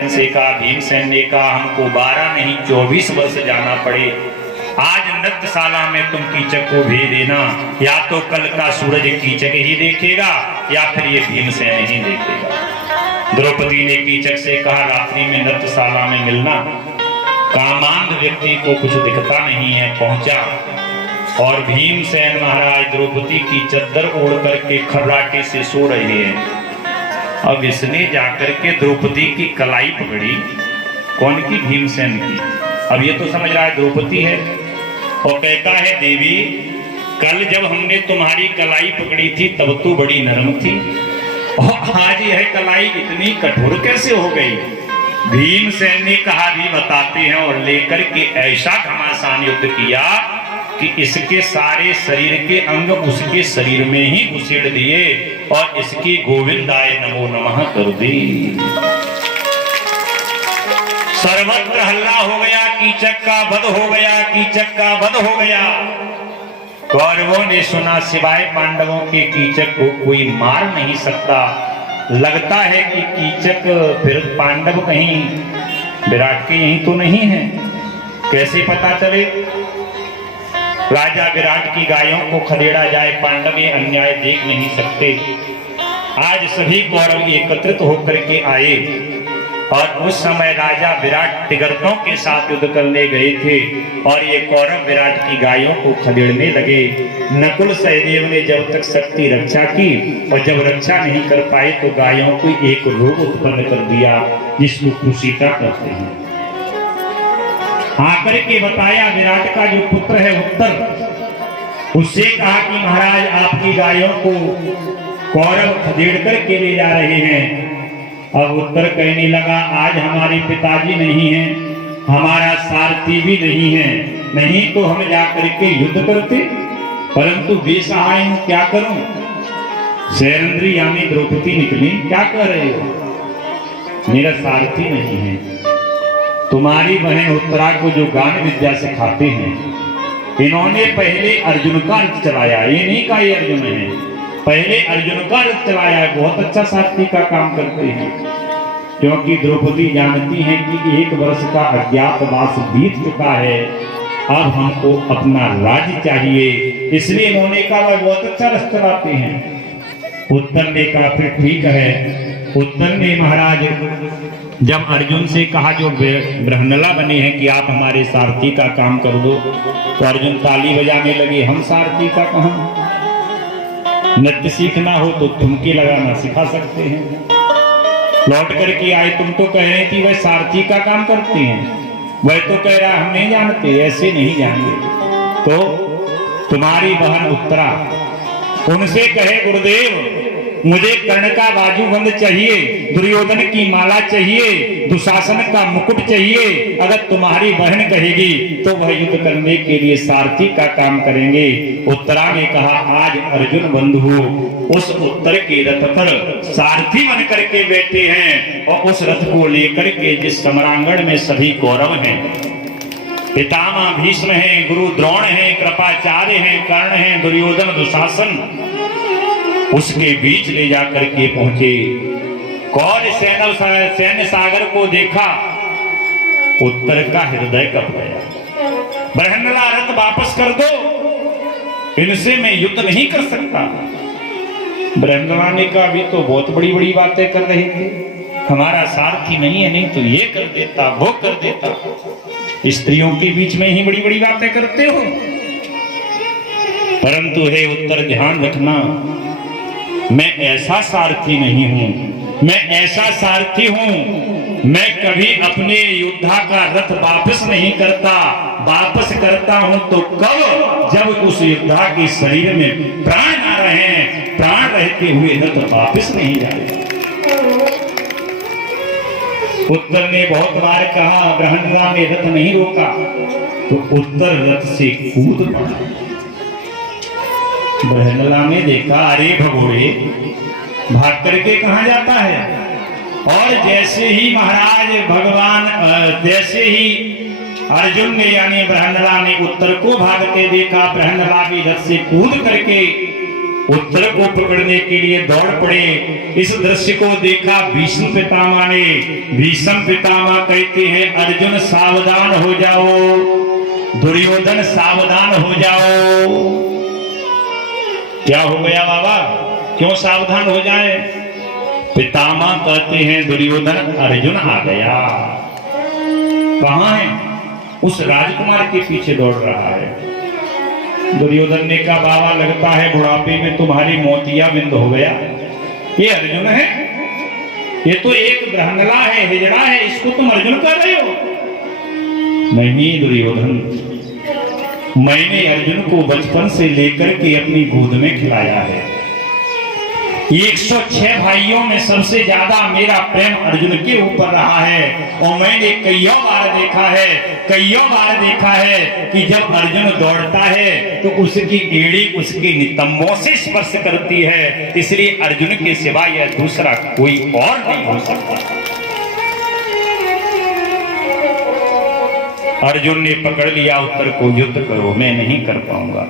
से कहा, भीमसेन ने कहा हमको 12 नहीं 24 वर्ष जाना पड़े, आज नृत्यशाला में तुम कीचक को भेज देना, या तो कल का सूरज कीचक ही देखेगा या फिर ये भीमसेन ही देखेगा। द्रौपदी ने कीचक से कहा, रात्रि में नृत्यशाला में मिलना। कामांध व्यक्ति को कुछ दिखता नहीं है। पहुंचा और भीमसेन महाराज द्रौपदी की चद्दर ओढ़ करके खर्राटे से सो रहे हैं। अब इसने जाकर के द्रौपदी की कलाई पकड़ी। कौन की? भीमसेन की। अब ये तो समझ रहा है द्रौपदी है और कहता है, देवी कल जब हमने तुम्हारी कलाई पकड़ी थी तब तो बड़ी नरम थी, और आज यह कलाई इतनी कठोर कैसे हो गई? भीमसेन ने कहा, भी बताते हैं, और लेकर के ऐसा घमासान युद्ध किया कि इसके सारे शरीर के अंग उसके शरीर में ही घुसेड़ दिए और इसकी गोविंदाय नमो नमः कर दी। सर्वत्र हल्ला हो गया, कीचक का वध हो गया, कीचक का वध हो गया। कौरवों ने सुना, सिवाय पांडवों के कीचक को कोई मार नहीं सकता। लगता है कि कीचक फिर पांडव कहीं विराट के यहीं तो नहीं है। कैसे पता चले? राजा विराट की गायों को खदेड़ा जाए, पांडव ये अन्याय देख नहीं सकते। आज सभी कौरव एकत्रित होकर के आए और उस समय राजा विराट तिगर्तों के साथ युद्ध करने गए थे और ये कौरव विराट की गायों को खदेड़ने लगे। नकुल सहदेव ने जब तक शक्ति रक्षा की और जब रक्षा नहीं कर पाए तो गायों को एक रोग उत्पन्न कर दिया जिसको कुशीता कहते हैं। आकर के बताया विराट का जो पुत्र है उत्तर, उससे कहा कि महाराज आपकी गायों को कौरव खदेड़ करके ले जा रहे हैं। अब उत्तर कहने लगा, आज हमारे पिताजी नहीं हैं, हमारा सारथी भी नहीं है, नहीं तो हम जाकर के युद्ध करते, परंतु बेसहाय हूं, क्या करूं? शैरंद्री यानी द्रौपदी निकली, क्या कर रहे हो? मेरा सारथी नहीं है। तुम्हारी बहन उत्तरा को जो गान विद्या सिखाते हैं, इन्होंने पहले अर्जुन का रथ चलाया, ये नहीं का ये अर्जुन है, पहले अर्जुन का रथ चलाया है। बहुत अच्छा सारथी का काम करते हैं, क्योंकि द्रौपदी जानती है कि 1 वर्ष का अज्ञातवास बीत चुका है, अब हमको अपना राज्य चाहिए, इसलिए इन्होंने कहा वह बहुत अच्छा रथ चलाते हैं। उत्तर ने कहा फिर ठीक है। उत्तर ने महाराज जब अर्जुन से कहा, जो ब्रह्मला बने हैं, कि आप हमारे सारथी का काम कर दो, तो अर्जुन ताली बजाने लगे। हम सारथी का कहां? नृत्य सीखना हो तो ठुमकी लगाना सिखा सकते हैं। लौट करके आए, तुम तो कह रहे कि वह सारथी का काम करते हैं, वह तो कह रहा हम नहीं जानते, ऐसे नहीं जानेंगे। तो तुम्हारी बहन उत्तरा उनसे कहे, गुरुदेव मुझे कर्ण का बाजूबंद चाहिए, दुर्योधन की माला चाहिए, दुशासन का मुकुट चाहिए। अगर तुम्हारी बहन कहेगी तो वह युद्ध करने के लिए सारथी का काम करेंगे। उत्तरा ने कहा, आज अर्जुन बंधु उस उत्तर के रथ पर सारथी बन करके बैठे हैं और उस रथ को लेकर के जिस सम्रांगण में सभी कौरव हैं, पितामह भीष्म हैं, गुरु द्रोण हैं, कृपाचार्य हैं, कर्ण हैं, दुर्योधन, दुशासन, उसके बीच ले जाकर के पहुंचे। कौर सैन्य सागर को देखा, उत्तर का हृदय कप गया। बृहन्नला रथ वापस कर दो, इनसे मैं युद्ध नहीं कर सकता। बृहन्नला ने कहा, अभी तो बहुत बड़ी बड़ी बातें कर रहे थे, हमारा सारथी नहीं है, नहीं तो ये कर देता, वो कर देता। स्त्रियों के बीच में ही बड़ी बड़ी बातें करते हो। परंतु हे उत्तर, ध्यान रखना, मैं ऐसा सारथी नहीं हूं, मैं ऐसा सारथी हूं, मैं कभी अपने योद्धा का रथ वापस नहीं करता। वापस करता हूं तो कब? जब उस योद्धा के शरीर में प्राण ना रहे, प्राण रहते हुए रथ वापस नहीं जाए। उत्तर ने बहुत बार कहा, बृहन्नला ने रथ नहीं रोका तो उत्तर रथ से कूद पड़ा। बृहन्नला ने देखा, अरे भगोड़े, भाग करके कहां जाता है? और जैसे ही महाराज भगवान, जैसे ही अर्जुन ने यानी बृहन्नला ने उत्तर को भागते देखा, बृहन्नला भी रथ से कूद करके उत्तर को पकड़ने के लिए दौड़ पड़े। इस दृश्य को देखा भीष्म पितामह ने। भीष्म पितामह कहते हैं अर्जुन सावधान हो जाओ, दुर्योधन सावधान हो जाओ। क्या हो गया बाबा, क्यों सावधान हो जाए? पितामह कहते हैं दुर्योधन अर्जुन आ गया। कहां है? उस राजकुमार के पीछे दौड़ रहा है। दुर्योधन ने कहा बाबा लगता है बुढ़ापे में तुम्हारी मोतिया बिंद हो गया। ये अर्जुन है? ये तो एक ग्रहणला है, हिजड़ा है, इसको तुम अर्जुन कह रहे हो? नहीं दुर्योधन, मैंने अर्जुन को बचपन से लेकर के अपनी गोद में खिलाया है। 106 भाइयों में सबसे ज्यादा मेरा प्रेम अर्जुन के ऊपर रहा है। और मैंने कईयों बार देखा है कि जब अर्जुन दौड़ता है तो उसकी एड़ी उसके नितंबों से स्पर्श करती है। इसलिए अर्जुन के सिवा यह दूसरा कोई और नहीं हो सकता। अर्जुन ने पकड़ लिया उत्तर को, युद्ध करो। मैं नहीं कर पाऊंगा।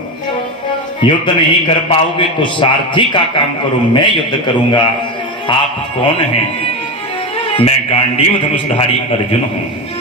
युद्ध नहीं कर पाओगे तो सारथी का काम करो, मैं युद्ध करूंगा। आप कौन हैं? मैं गांडीव धनुषधारी अर्जुन हूं।